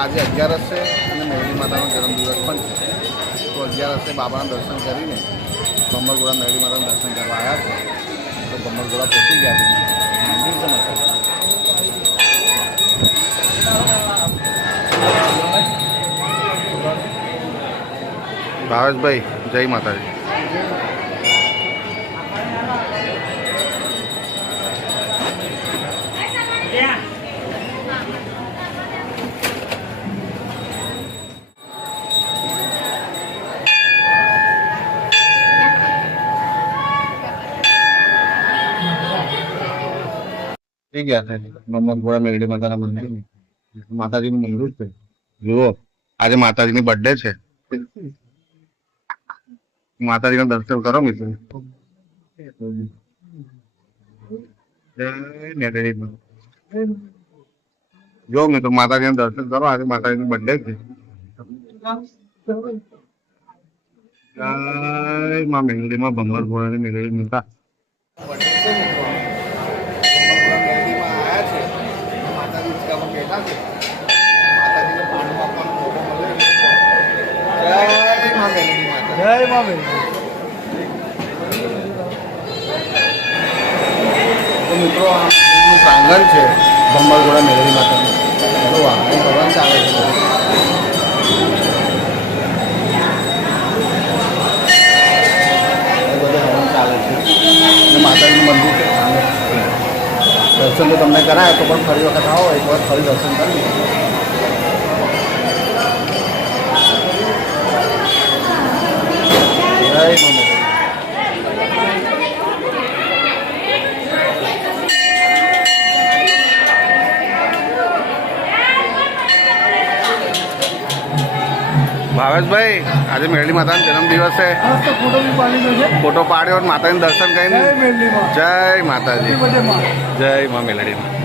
આજે 11 છે અને મેરડી માતાનો જન્મદિવસ પણ છે. તો 11 બાબાના દર્શન કરીને ભમરગોળા મેરડી માતાના દર્શન કરવા આવ્યા છે. તો ભમરગોળા પહોંચી ગયા છે. મંદિર છે માતા. ભાવેશભાઈ જય માતાજી. ગયા છે ભમરગોળા મેરડી માતાના મંદિર. માતાજીનું મંદિર છે. જુઓ આજે માતાજીની બર્થડે છે. માતાજીના દર્શન કરો મિત્રો. જો મિત્રો માતાજીના દર્શન કરો. આજે માતાજીની બર્થડે છે. જય માં મેરડીમાં ભમરગોળાની મેરડી માતા. જય માં તો મિત્રો આ પ્રાંગણ છે ભમરગોળા મેરડી માતાનું. ચાલો વાહન કરવાનું ચાલે છે. બધું હવન ચાલે છે અને માતાજીનું મંદિર છે. દર્શન તો તમને કરાય તો પણ ફરી વખત આવો એક વાર ફરી દર્શન કરી. ભાવેશભાઈ આજે મેરડી માતાનો જન્મદિવસ છે. ફોટો પાડ્યો માતાજીનું દર્શન કરીને. જય માતાજી. જય માં મેરડીમાં.